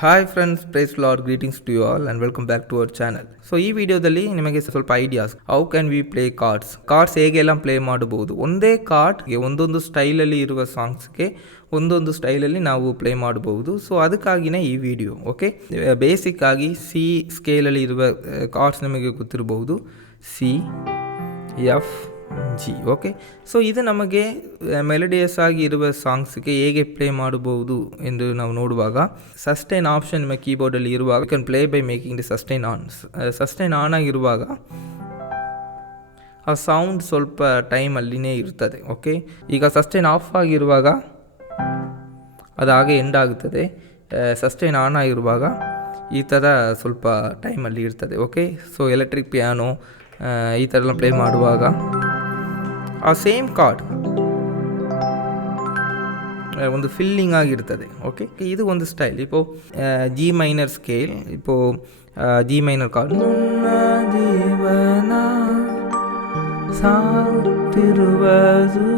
Hi friends, praise Lord, greetings to you all and welcome back to our channel. So ಈ ವಿಡಿಯೋದಲ್ಲಿ ನಿಮಗೆ ಸ್ವಲ್ಪ ideas, how can we play cards ಹೇಗೆಲ್ಲ play ಮಾಡಬಹುದು. ಒಂದೇ ಕಾರ್ಡ್ಗೆ ಒಂದೊಂದು ಸ್ಟೈಲಲ್ಲಿ ಇರುವ ಸಾಂಗ್ಸ್ಗೆ ಒಂದೊಂದು ಸ್ಟೈಲಲ್ಲಿ ನಾವು ಪ್ಲೇ ಮಾಡಬಹುದು. ಸೊ ಅದಕ್ಕಾಗಿಯೇ ಈ ವಿಡಿಯೋ. ಓಕೆ, ಬೇಸಿಕ್ ಆಗಿ ಸಿ ಸ್ಕೇಲಲ್ಲಿ ಇರುವ ಕಾರ್ಡ್ಸ್ ನಿಮಗೆ ಗೊತ್ತಿರಬಹುದು, C, F, G. Okay, so ಇದು ನಮಗೆ ಮೆಲೋಡಿಯಸ್ ಆಗಿ ಇರುವ ಸಾಂಗ್ಸ್ಗೆ ಹೇಗೆ ಪ್ಲೇ ಮಾಡಬಹುದು ಎಂದು ನಾವು ನೋಡುವಾಗ, ಸಸ್ಟೈನ್ ಆಪ್ಷನ್ ನಿಮ್ಮ ಕೀಬೋರ್ಡಲ್ಲಿ ಇರುವಾಗ you can play by making the sustain on ಆಗಿರುವಾಗ ಆ ಸೌಂಡ್ ಸ್ವಲ್ಪ ಟೈಮಲ್ಲಿನೇ ಇರ್ತದೆ. ಓಕೆ, ಈಗ ಸಸ್ಟೈನ್ ಆಫ್ ಆಗಿರುವಾಗ ಅದು ಹಾಗೆ ಎಂಡ್ ಆಗುತ್ತದೆ. ಸಸ್ಟೈನ್ ಆನ್ ಆಗಿರುವಾಗ ಈ ಥರ ಸ್ವಲ್ಪ ಟೈಮಲ್ಲಿ ಇರ್ತದೆ. ಓಕೆ, ಸೊ ಎಲೆಕ್ಟ್ರಿಕ್ ಪಿಯಾನೋ ಈ ಥರ ಎಲ್ಲ ಪ್ಲೇ ಮಾಡುವಾಗ ಆ ಸೇಮ್ ಕಾರ್ಡ್ ಒಂದು ಫಿಲ್ಲಿಂಗ್ ಆಗಿರ್ತದೆ. ಓಕೆ, ಇದು ಒಂದು ಸ್ಟೈಲ್. ಇಪ್ಪೋ ಜಿ ಮೈನರ್ ಸ್ಕೇಲ್, ಇಪ್ಪೋ ಜಿ ಮೈನರ್ ಕಾರ್ಡ್, ಜೀವನ ಸಾಗುತ್ತಿರುವುದು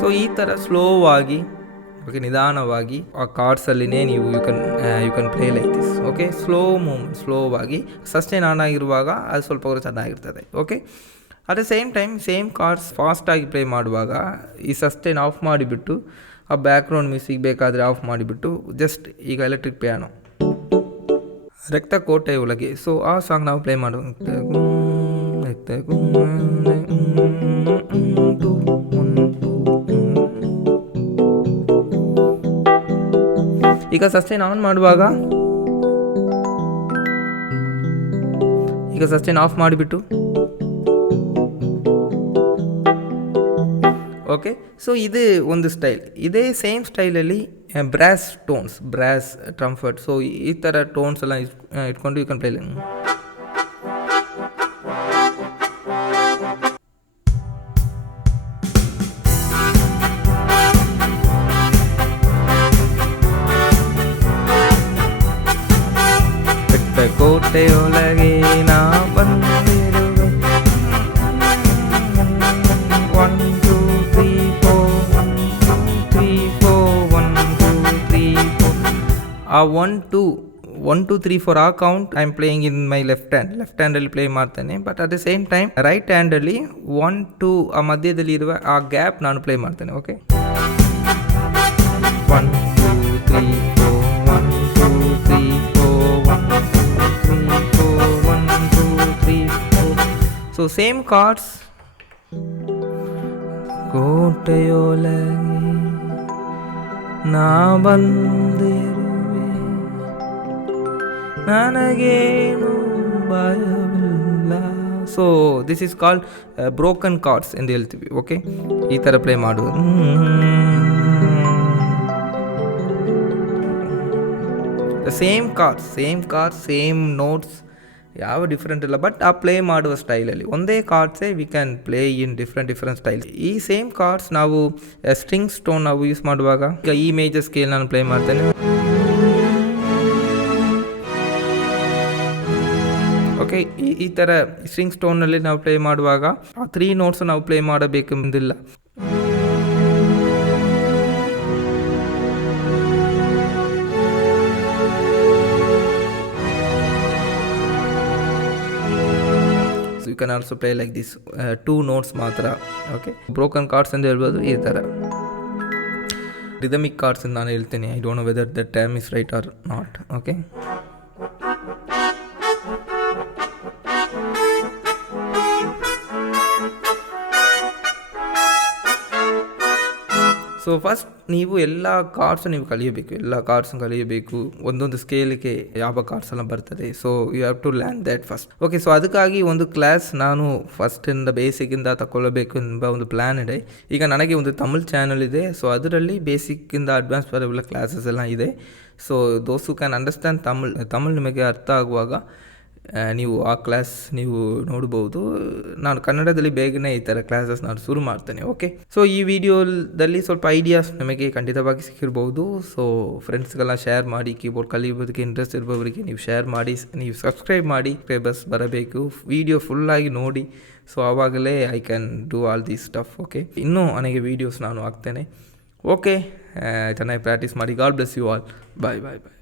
ಸೊ ಈ ಥರ ಸ್ಲೋವಾಗಿ, ಓಕೆ, ನಿಧಾನವಾಗಿ ಆ ಕಾರ್ಡ್ಸಲ್ಲಿನೇ ನೀವು you can play like this. Okay, slow movement, ಸ್ಲೋವಾಗಿ ಸಸ್ಟೈನ್ ಆನ್ ಆಗಿರುವಾಗ ಅದು ಸ್ವಲ್ಪ ಚೆನ್ನಾಗಿರ್ತದೆ. Okay, at the same time same chords ಫಾಸ್ಟಾಗಿ ಪ್ಲೇ ಮಾಡುವಾಗ ಈ ಸಸ್ಟೈನ್ ಆಫ್ ಮಾಡಿಬಿಟ್ಟು ಆ ಬ್ಯಾಕ್ಗ್ರೌಂಡ್ ಮ್ಯೂಸಿಕ್ ಬೇಕಾದರೆ ಆಫ್ ಮಾಡಿಬಿಟ್ಟು ಜಸ್ಟ್ ಈಗ ಎಲೆಕ್ಟ್ರಿಕ್ ಪಿಯಾನೋ ರಕ್ತ ಕೋಟೆ ಒಳಗೆ, ಸೊ ಆ ಸಾಂಗ್ ನಾವು ಪ್ಲೇ ಮಾಡುವ. ಈಗ ಸಸ್ಟೈನ್ ಆನ್ ಮಾಡುವಾಗ, ಈಗ ಸಸ್ಟೈನ್ ಆಫ್ ಮಾಡಿಬಿಟ್ಟು, ಓಕೆ, ಸೊ ಇದು ಒಂದು ಸ್ಟೈಲ್. ಇದೇ ಸೇಮ್ ಸ್ಟೈಲಲ್ಲಿ ಬ್ರಾಸ್ ಟ್ರಂಫಟ್, ಸೊ ಈ ಥರ ಟೋನ್ಸ್ ಎಲ್ಲ ಇಟ್ಕೊಂಡು ಯು ಕ್ಯಾನ್ ಪ್ಲೇ. ಕೋಟೆಯೊಳಗೆ ನಾ ಬಂದಿರುವೆ, 1 2 3 4 1 2 3 4 1 2 3 4. ಆ 1 2 3 4 ಆ count I am playing in my left ಹ್ಯಾಂಡಲ್ಲಿ ಪ್ಲೇ ಮಾಡ್ತೇನೆ. But at the same time right ಹ್ಯಾಂಡಲ್ಲಿ 1 2 ಆ ಮಧ್ಯದಲ್ಲಿ ಇರುವ ಆ ಗ್ಯಾಪ್ ನಾನು ಪ್ಲೇ ಮಾಡ್ತೇನೆ. Okay, 1 2 3 4 1 2 3 4 1 so same chords. ಕೋಟೆಯೊಳಗೆ ನಾ ಬಂದಿರುವೆ, ನನಗೇನು ಭಯವಿಲ್ಲ. So this is called broken chords ಎಂದು ಹೇಳ್ತೀವಿ. ಓಕೆ, ಈ ಥರ ಪ್ಲೇ ಮಾಡುವುದು. ಸೇಮ್ ಕಾರ್ಡ್ಸ್ ಸೇಮ್ ನೋಟ್ಸ್, ಯಾವ ಡಿಫ್ರೆಂಟ್ ಇಲ್ಲ, ಬಟ್ ಆ ಪ್ಲೇ ಮಾಡುವ ಸ್ಟೈಲಲ್ಲಿ ಒಂದೇ ಕಾರ್ಡ್ಸೇ we can play in different styles. ಈ ಸೇಮ್ ಕಾರ್ಡ್ಸ್ ನಾವು ಸ್ಟ್ರಿಂಗ್ ಸ್ಟೋನ್ ನಾವು ಯೂಸ್ ಮಾಡುವಾಗ, ಈಗ ಈ ಮೇಜರ್ ಸ್ಕೇಲ್ ನಾನು ಪ್ಲೇ ಮಾಡ್ತೇನೆ. ಓಕೆ, ಈ ಥರ ಸ್ಟ್ರಿಂಗ್ ಸ್ಟೋನಲ್ಲಿ ನಾವು ಪ್ಲೇ ಮಾಡುವಾಗ ಆ 3 ನೋಟ್ಸ್ ನಾವು ಪ್ಲೇ ಮಾಡಬೇಕೆಂದಿಲ್ಲ. You can also play like this, 2 notes ಮಾತ್ರ. ಓಕೆ, ಬ್ರೋಕನ್ ಕಾರ್ಡ್ಸ್ ಎಂದು ಹೇಳ್ಬೋದು ಈ ಥರ. ರಿದಮಿಕ್ ಕಾರ್ಡ್ಸ್ ಅಂತ ನಾನು ಹೇಳ್ತೇನೆ. I don't know whether that term is right or not. Okay, so first ನೀವು ಎಲ್ಲ ಕಾರ್ಡ್ಸು ಕಲಿಯಬೇಕು. ಒಂದೊಂದು ಸ್ಕೇಲಿಗೆ ಯಾವ ಕಾರ್ಡ್ಸ್ ಎಲ್ಲ ಬರ್ತದೆ. So you have to learn that first. Okay, so ಅದಕ್ಕಾಗಿ ಒಂದು ಕ್ಲಾಸ್ ನಾನು ಫಸ್ಟಿಂದ ಬೇಸಿಕ್ಕಿಂದ ತಗೊಳ್ಳಬೇಕು ಎಂಬ ಒಂದು ಪ್ಲ್ಯಾನ್ ಇದೆ. ಈಗ ನನಗೆ ಒಂದು ತಮಿಳ್ ಚಾನಲ್ ಇದೆ. ಸೊ ಅದರಲ್ಲಿ ಬೇಸಿಕ್ಕಿಂದ ಅಡ್ವಾನ್ಸ್ ವರೆಲ್ಲ ಕ್ಲಾಸಸ್ ಎಲ್ಲ ಇದೆ. ಸೊ ದೋಸ್ ಹು ಕ್ಯಾನ್ ಅಂಡರ್ಸ್ಟ್ಯಾಂಡ್ ತಮಿಳ್ ನಿಮಗೆ ಅರ್ಥ ಆಗುವಾಗ ನೀವು ಆ ಕ್ಲಾಸ್ ನೀವು ನೋಡ್ಬೋದು. ನಾನು ಕನ್ನಡದಲ್ಲಿ ಬೇಗನೆ ಈ ಥರ ಕ್ಲಾಸಸ್ ನಾನು ಶುರು ಮಾಡ್ತೇನೆ. ಓಕೆ, ಸೊ ಈ ವಿಡಿಯೋದಲ್ಲಿ ಸ್ವಲ್ಪ ಐಡಿಯಾಸ್ ನಮಗೆ ಖಂಡಿತವಾಗಿ ಸಿಕ್ಕಿರ್ಬೋದು. ಸೊ ಫ್ರೆಂಡ್ಸ್ಗೆಲ್ಲ ಶೇರ್ ಮಾಡಿ, ಕೀಬೋರ್ಡ್ ಕಲಿಯೋದಕ್ಕೆ ಇಂಟ್ರೆಸ್ಟ್ ಇರುವವರಿಗೆ ನೀವು ಶೇರ್ ಮಾಡಿ, ನೀವು ಸಬ್ಸ್ಕ್ರೈಬ್ ಮಾಡಿ, ಸಬ್ಸ್ಕ್ರೈಬರ್ಸ್ ಬರಬೇಕು. ವಿಡಿಯೋ ಫುಲ್ಲಾಗಿ ನೋಡಿ ಸೊ ಆವಾಗಲೇ I can do all these stuff. Okay, ಇನ್ನೂ ನನಗೆ ವೀಡಿಯೋಸ್ ನಾನು ಹಾಕ್ತೇನೆ. ಓಕೆ, ಚೆನ್ನಾಗಿ ಪ್ರಾಕ್ಟೀಸ್ ಮಾಡಿ. God bless you all. Bye bye bye.